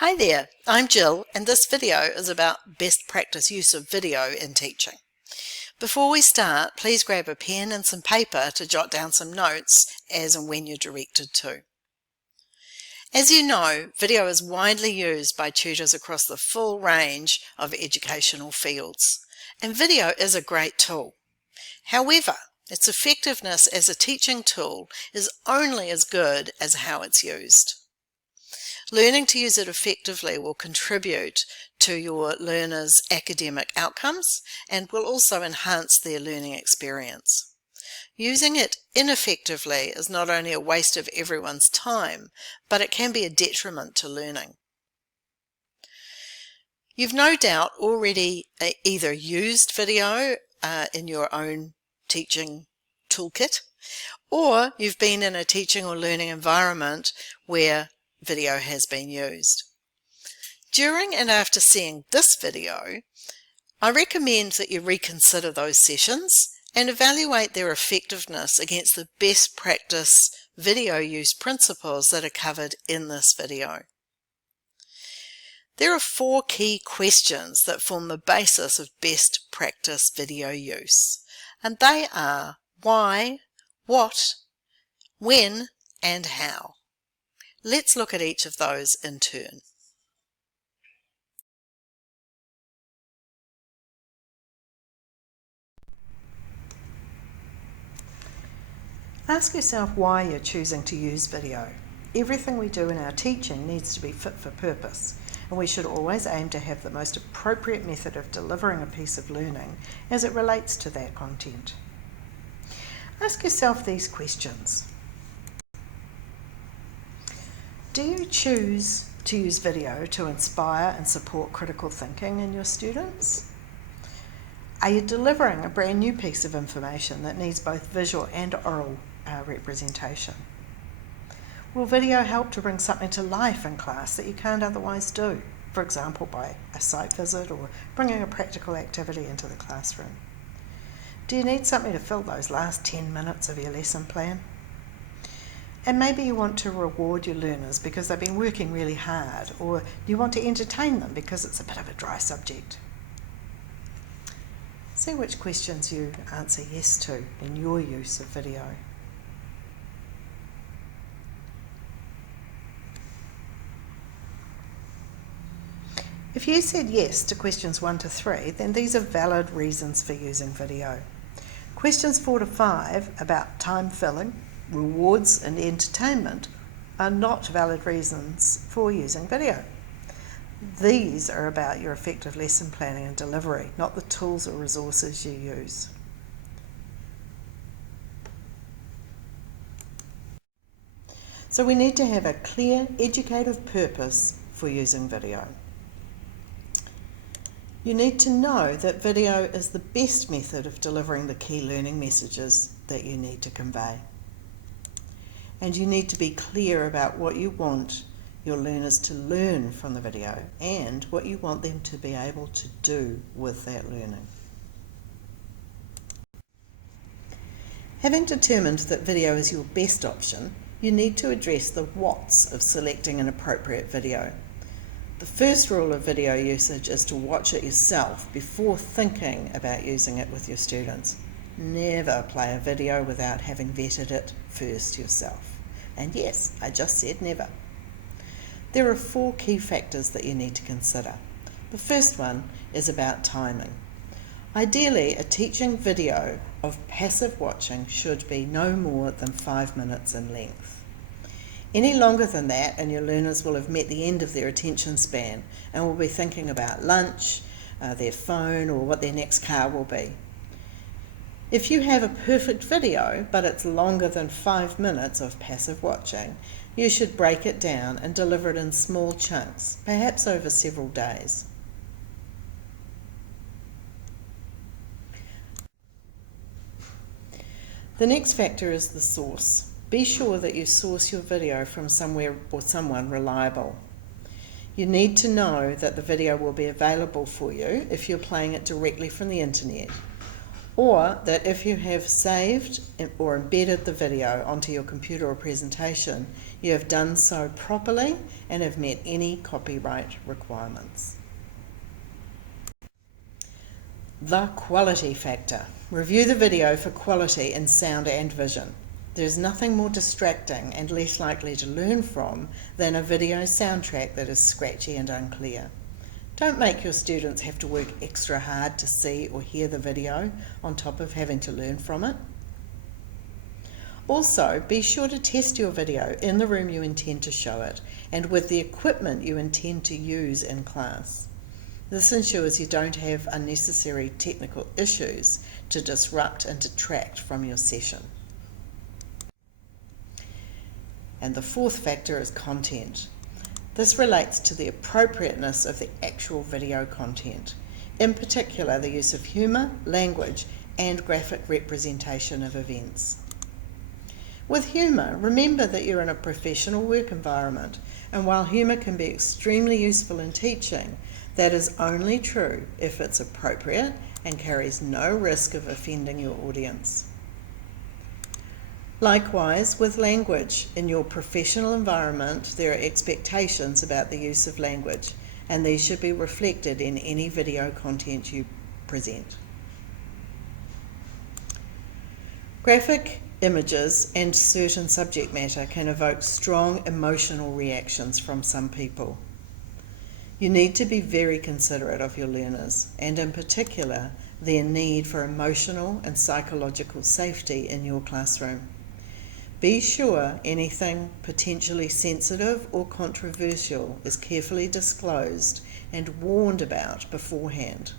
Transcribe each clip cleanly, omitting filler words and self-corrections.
Hi there, I'm Jill and this video is about best practice use of video in teaching. Before we start, please grab a pen and some paper to jot down some notes as and when you're directed to. As you know, video is widely used by tutors across the full range of educational fields, and video is a great tool. However, its effectiveness as a teaching tool is only as good as how it's used. Learning to use it effectively will contribute to your learners' academic outcomes and will also enhance their learning experience. Using it ineffectively is not only a waste of everyone's time, but it can be a detriment to learning. You've no doubt already either used video in your own teaching toolkit, or you've been in a teaching or learning environment where video has been used. During and after seeing this video, I recommend that you reconsider those sessions and evaluate their effectiveness against the best practice video use principles that are covered in this video. There are 4 key questions that form the basis of best practice video use, and they are why, what, when, and how. Let's look at each of those in turn. Ask yourself why you're choosing to use video. Everything we do in our teaching needs to be fit for purpose, and we should always aim to have the most appropriate method of delivering a piece of learning as it relates to that content. Ask yourself these questions. Do you choose to use video to inspire and support critical thinking in your students? Are you delivering a brand new piece of information that needs both visual and oral representation? Will video help to bring something to life in class that you can't otherwise do, for example by a site visit or bringing a practical activity into the classroom? Do you need something to fill those last 10 minutes of your lesson plan? And maybe you want to reward your learners because they've been working really hard, or you want to entertain them because it's a bit of a dry subject. See which questions you answer yes to in your use of video. If you said yes to questions 1 to 3, then these are valid reasons for using video. Questions 4 to 5 about time filling, rewards and entertainment are not valid reasons for using video. These are about your effective lesson planning and delivery, not the tools or resources you use. So we need to have a clear educative purpose for using video. You need to know that video is the best method of delivering the key learning messages that you need to convey. And you need to be clear about what you want your learners to learn from the video and what you want them to be able to do with that learning. Having determined that video is your best option, you need to address the whats of selecting an appropriate video. The first rule of video usage is to watch it yourself before thinking about using it with your students. Never play a video without having vetted it first yourself. And yes, I just said never. There are 4 key factors that you need to consider. The first one is about timing. Ideally, a teaching video of passive watching should be no more than 5 minutes in length. Any longer than that and your learners will have met the end of their attention span and will be thinking about lunch, their phone, or what their next car will be. If you have a perfect video, but it's longer than 5 minutes of passive watching, you should break it down and deliver it in small chunks, perhaps over several days. The next factor is the source. Be sure that you source your video from somewhere or someone reliable. You need to know that the video will be available for you if you're playing it directly from the internet, or that if you have saved or embedded the video onto your computer or presentation, you have done so properly and have met any copyright requirements. The quality factor. Review the video for quality in sound and vision. There's nothing more distracting and less likely to learn from than a video soundtrack that is scratchy and unclear. Don't make your students have to work extra hard to see or hear the video on top of having to learn from it. Also, be sure to test your video in the room you intend to show it and with the equipment you intend to use in class. This ensures you don't have unnecessary technical issues to disrupt and detract from your session. And the fourth factor is content. This relates to the appropriateness of the actual video content, in particular the use of humour, language, and graphic representation of events. With humour, remember that you're in a professional work environment, and while humour can be extremely useful in teaching, that is only true if it's appropriate and carries no risk of offending your audience. Likewise, with language, in your professional environment, there are expectations about the use of language, and these should be reflected in any video content you present. Graphic images and certain subject matter can evoke strong emotional reactions from some people. You need to be very considerate of your learners, and in particular, their need for emotional and psychological safety in your classroom. Be sure anything potentially sensitive or controversial is carefully disclosed and warned about beforehand.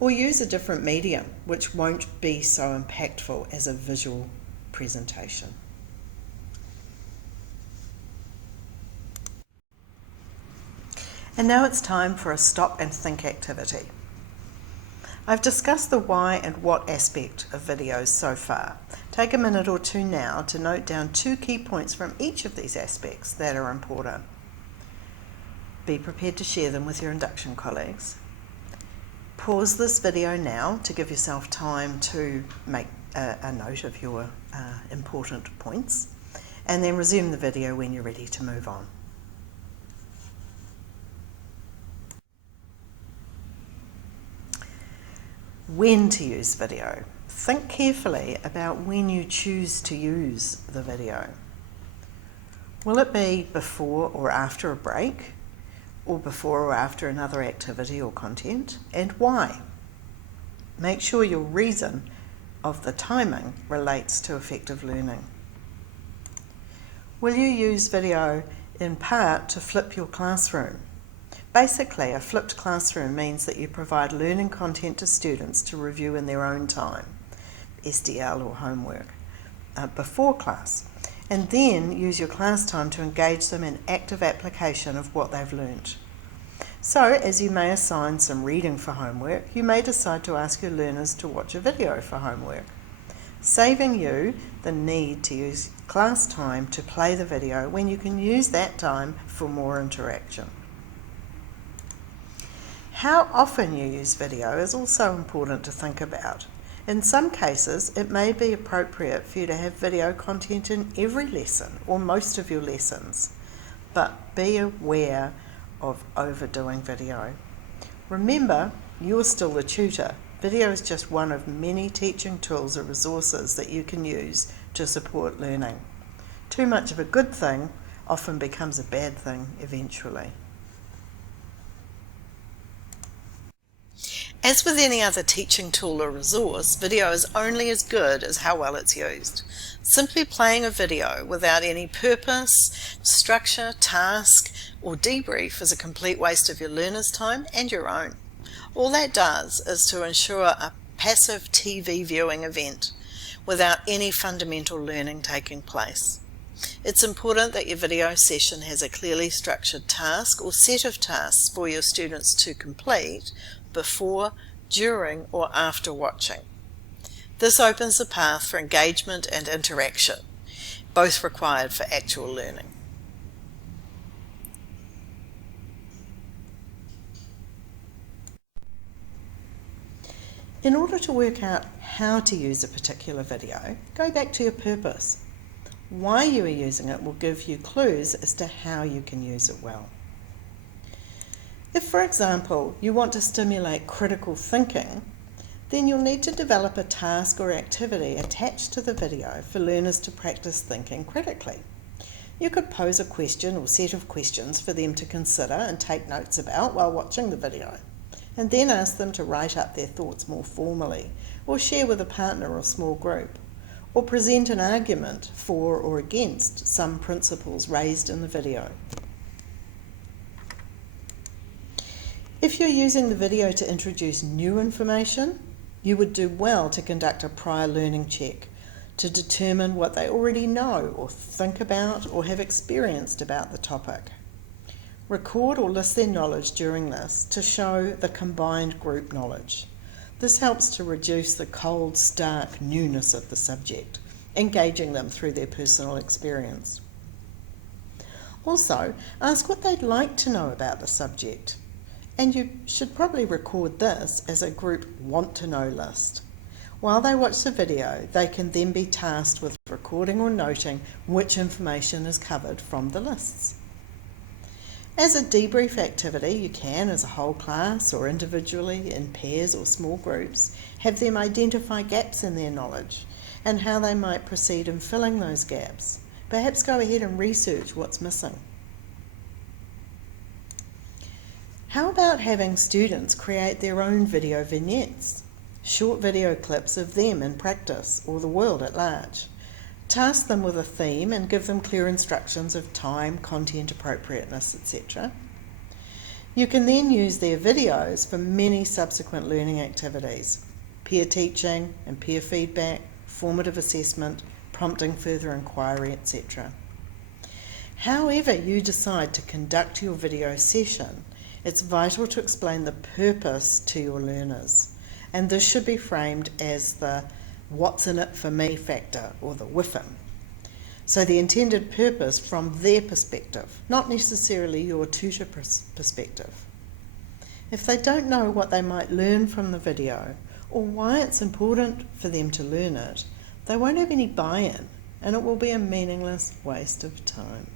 Or use a different medium which won't be so impactful as a visual presentation. And now it's time for a stop and think activity. I've discussed the why and what aspect of videos so far. Take a minute or two now to note down 2 key points from each of these aspects that are important. Be prepared to share them with your induction colleagues. Pause this video now to give yourself time to make a note of your important points, and then resume the video when you're ready to move on. When to use video. Think carefully about when you choose to use the video. Will it be before or after a break, or before or after another activity or content, and why? Make sure your reason of the timing relates to effective learning. Will you use video in part to flip your classroom? Basically, a flipped classroom means that you provide learning content to students to review in their own time, SDL or homework, before class, and then use your class time to engage them in active application of what they've learnt. So, as you may assign some reading for homework, you may decide to ask your learners to watch a video for homework, saving you the need to use class time to play the video when you can use that time for more interaction. How often you use video is also important to think about. In some cases, it may be appropriate for you to have video content in every lesson or most of your lessons, but be aware of overdoing video. Remember, you're still the tutor. Video is just one of many teaching tools or resources that you can use to support learning. Too much of a good thing often becomes a bad thing eventually. As with any other teaching tool or resource, video is only as good as how well it's used. Simply playing a video without any purpose, structure, task, or debrief is a complete waste of your learner's time and your own. All that does is to ensure a passive TV viewing event without any fundamental learning taking place. It's important that your video session has a clearly structured task or set of tasks for your students to complete before, during, or after watching. This opens the path for engagement and interaction, both required for actual learning. In order to work out how to use a particular video, go back to your purpose. Why you are using it will give you clues as to how you can use it well. If, for example, you want to stimulate critical thinking, then you'll need to develop a task or activity attached to the video for learners to practice thinking critically. You could pose a question or set of questions for them to consider and take notes about while watching the video, and then ask them to write up their thoughts more formally, or share with a partner or small group, or present an argument for or against some principles raised in the video. If you're using the video to introduce new information, you would do well to conduct a prior learning check to determine what they already know or think about or have experienced about the topic. Record or list their knowledge during this to show the combined group knowledge. This helps to reduce the cold, stark newness of the subject, engaging them through their personal experience. Also, ask what they'd like to know about the subject, and you should probably record this as a group want-to-know list. While they watch the video, they can then be tasked with recording or noting which information is covered from the lists. As a debrief activity, you can, as a whole class or individually in pairs or small groups, have them identify gaps in their knowledge and how they might proceed in filling those gaps. Perhaps go ahead and research what's missing. How about having students create their own video vignettes, short video clips of them in practice or the world at large? Task them with a theme and give them clear instructions of time, content appropriateness, etc. You can then use their videos for many subsequent learning activities: peer teaching and peer feedback, formative assessment, prompting further inquiry, etc. However you decide to conduct your video session, it's vital to explain the purpose to your learners, and this should be framed as the what's in it for me factor, or the WIFM. So the intended purpose from their perspective, not necessarily your tutor perspective. If they don't know what they might learn from the video, or why it's important for them to learn it, they won't have any buy-in, and it will be a meaningless waste of time.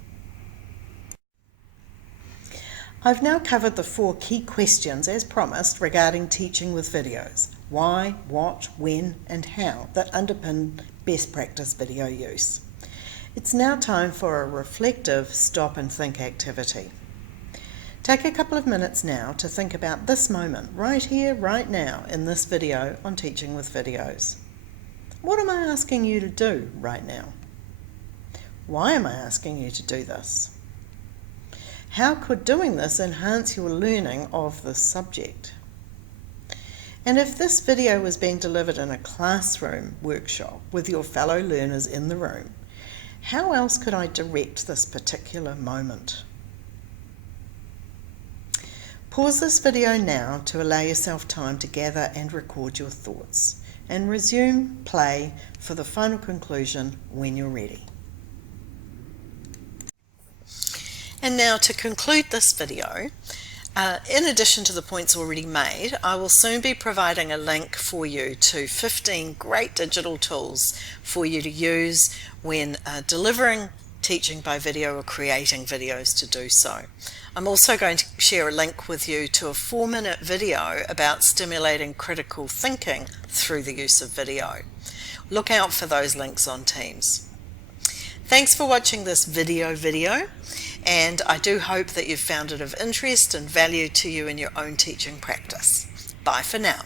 I've now covered the 4 key questions, as promised, regarding teaching with videos: why, what, when, and how, that underpin best practice video use. It's now time for a reflective stop and think activity. Take a couple of minutes now to think about this moment, right here, right now, in this video on teaching with videos. What am I asking you to do right now? Why am I asking you to do this? How could doing this enhance your learning of this subject? And if this video was being delivered in a classroom workshop with your fellow learners in the room, how else could I direct this particular moment? Pause this video now to allow yourself time to gather and record your thoughts, and resume play for the final conclusion when you're ready. And now, to conclude this video, in addition to the points already made, I will soon be providing a link for you to 15 great digital tools for you to use when delivering teaching by video or creating videos to do so. I'm also going to share a link with you to a 4-minute video about stimulating critical thinking through the use of video. Look out for those links on Teams. Thanks for watching this video, and I do hope that you've found it of interest and value to you in your own teaching practice. Bye for now.